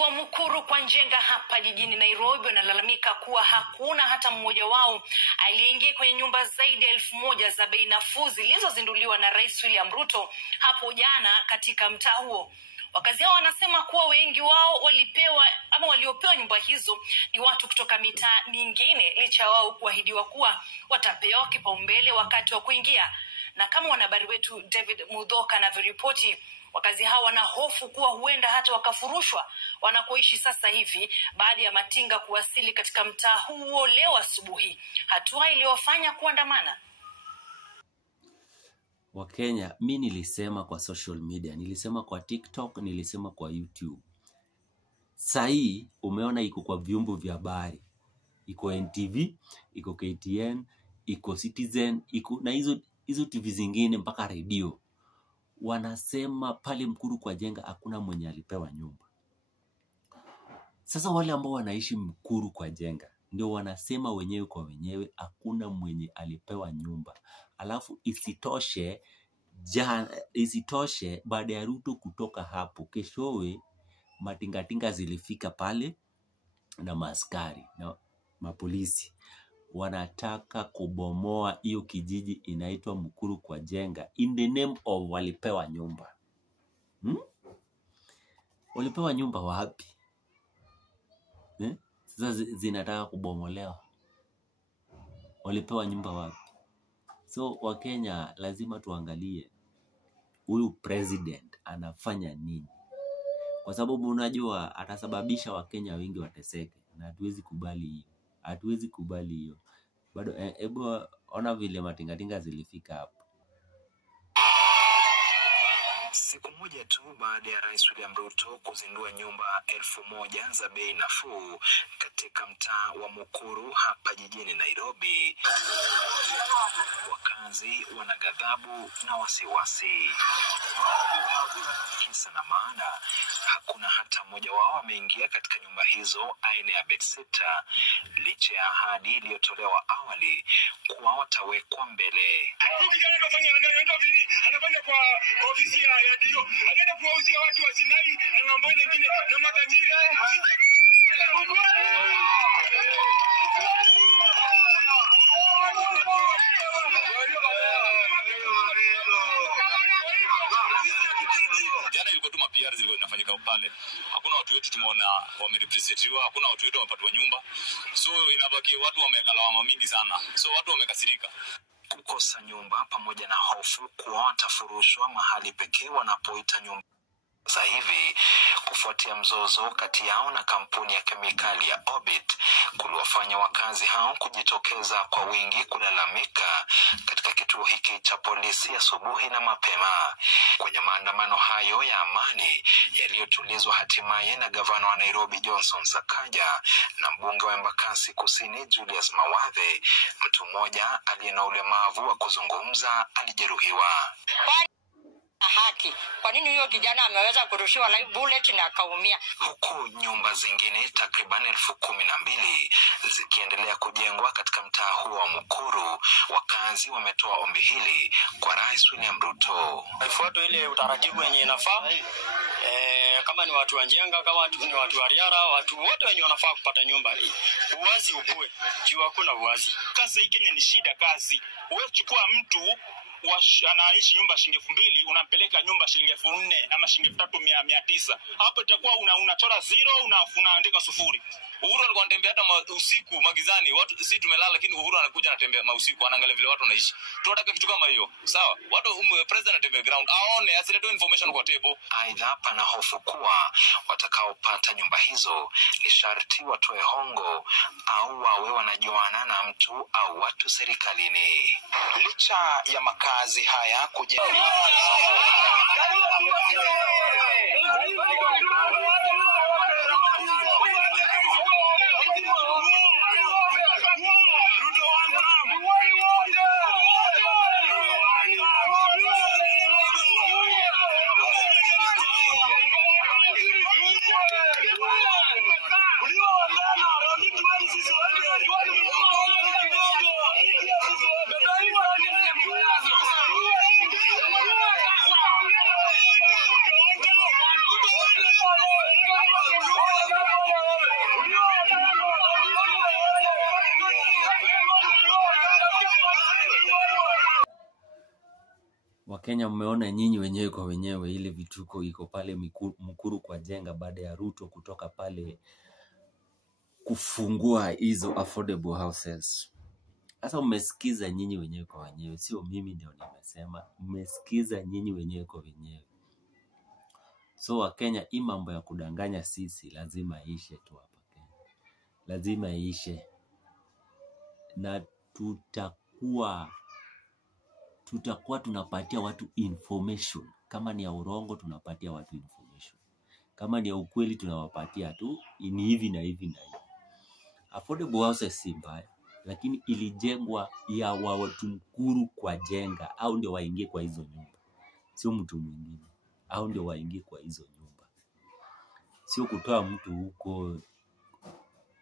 wa Mukuru kwa Njenga hapa jijini Nairobi wanalalamika kuwa hakuna hata mmoja wao aliyeingia kwenye nyumba zaidi ya 1,000 za bei nafuu zilizozinduliwa na Rais William Ruto hapo jana katika mtaa huo. Wakazi hao wanasema kuwa wengi wao waliopewa nyumba hizo ni watu kutoka mitaa mingine, licha wao kuahidiwa kuwa watapewa kipaumbele wakati wa kuingia. Na kama wanahabari wetu David Mudhoka anavyoripoti, wakazi hao wana hofu kuwa huenda hata wakafurushwa wanakoishi sasa hivi baada ya matinga kuwasili katika mtaa huo leo asubuhi, hatua iliyowafanya kuandamana. Wakenya, mimi nilisema kwa social media, nilisema kwa TikTok, nilisema kwa YouTube. Sahi umeona iko kwa vyombo vya habari. Iko NTV, iko KTN, iko Citizen, iko na hizo TV zingine mpaka radio. Wanasema pale Mukuru kwa Njenga hakuna mwenye alipewa nyumba. Sasa wale ambao wanaishi Mukuru kwa Njenga ndio wanasema wenyewe kwa wenyewe hakuna mwenye alipewa nyumba. Alafu isitoshe baada ya Ruto kutoka hapo, keshowe matingatinga zilifika pale na maaskari na mapolisi. Wanataka kubomoa hiyo kijiji inaitwa Mukuru kwa Njenga in the name of walipewa nyumba. Walipewa nyumba wapi? Sasa zinataka kubomolewa. Walipewa nyumba wapi? So Wakenya lazima tuangalie huyu president anafanya nini, kwa sababu unajua atasababisha Wakenya wengi wateseke, na hatuwezi kubali hiyo. Bado hebu ona vile matingatinga zilifika hapo. Siku moja tu baada ya Rais William Ruto kuzindua nyumba 1,000 za bei nafuu katika mtaa wa Mukuru hapa jijini Nairobi, wakazi wana ghadhabu na wasiwasi. Kisa na maana, hakuna hata mmoja wao ameingia katika nyumba hizo aina ya bedsitter, licha ya ahadi iliyotolewa awali kuwa watawekwa mbele. Anafanya kwa ofisi ya dio, anaenda kuwauzia watu wa Sinai na mambo mengine na matajiri. Jana ilikuwa tu PR zilikuwa zinafanyika pale. Hakuna watu wetu tumeona wamerepresentiwa, hakuna watu wetu wamepatwa nyumba. So inabaki watu wameka lawama mingi sana. So watu wamekasirika. Kukosa nyumba pamoja na hofu kuwa watafurushwa mahali pekee wanapoita nyumba sasa hivi kufuatia mzozo kati yao na kampuni ya kemikali ya Orbit kuliwafanya wakazi hao kujitokeza kwa wingi kulalamika katika kituo hiki cha polisi asubuhi na mapema. Kwenye maandamano hayo ya amani yaliyotulizwa hatimaye na gavana wa Nairobi Johnson Sakaja na mbunge wa Embakasi Kusini Julius Mawadhe, mtu mmoja aliye na ulemavu wa kuzungumza alijeruhiwa. Haki. Kwa nini huyo kijana ameweza kurushiwa live bullet na akaumia? Huku nyumba zingine takriban 12,000 zikiendelea kujengwa katika mtaa huo wa Mukuru, wakazi wametoa ombi hili kwa Rais William Ruto. Ifuatwe ile utaratibu wenye inafaa. Kama ni watu wa Njenga, kama ni watu wa Riara, watu wote wenye wanafaa kupata nyumba hii. Uwazi ukue. Juu hakuna uwazi. Kazi hii Kenya ni shida kazi. Wewe chukua mtu anaishi nyumba shilingi 2,000 unampeleka nyumba shilingi 4,000 ama shilingi 3,900. Hapo itakuwa unachora 0 unaandika 0. Uhuru alikuwa anatembea hata usiku magizani. Watu sisi tumelala, lakini Uhuru anakuja anatembea usiku, anaangalia vile watu wanaishi. Tunataka kitu kama hiyo. Sawa? Watu president anatembea ground, aone asilete information kwa table. Aidha, pana hofu kuwa watakaopata nyumba hizo ni sharti watoe hongo au wawe wanajuana na mtu au watu serikalini. Licha ya makazi haya kujengwa Wakenya mmeona nyinyi wenyewe kwa wenyewe ile vituko iko pale Mukuru kwa Jenga baada ya Ruto kutoka pale kufungua hizo affordable houses. Sasa mmesikiza nyinyi wenyewe kwa wenyewe, sio mimi ndio nimesema, mmesikiza nyinyi wenyewe kwa wenyewe. So Wakenya, hii mambo ya kudanganya sisi lazima ishe tu hapa Kenya. Lazima ishe. Na tutakuwa tunapatia watu information. Kama ni ya urongo tunapatia watu information. Kama ni ya ukweli tunawapatia tu ni hivi na hivi na hivi. Affordable houses si mbaya, lakini ilijengwa ya watu Mukuru kwa Jenga, au ndio waingie kwa hizo nyumba. Sio mtu mwingine. Au ndio waingie kwa hizo nyumba. Sio kutoa mtu huko.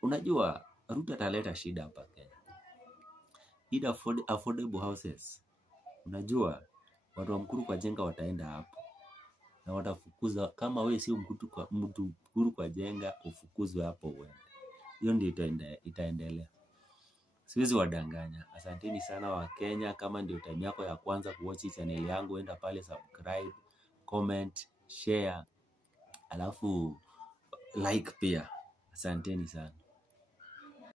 Unajua Ruto ataleta shida hapa Kenya. Ida affordable houses. Unajua watu wa Mukuru kwa Jenga wataenda hapo na watafukuza. Kama wewe sio mtu Mukuru kwa Jenga, ufukuzwe hapo wewe. Hiyo ndio itaendelea. Siwezi wadanganya. Asanteni sana Wakenya. Kama ndio time yako ya kwanza kuwatch channel yangu, enda pale subscribe, comment, share, alafu like pia. Asanteni sana.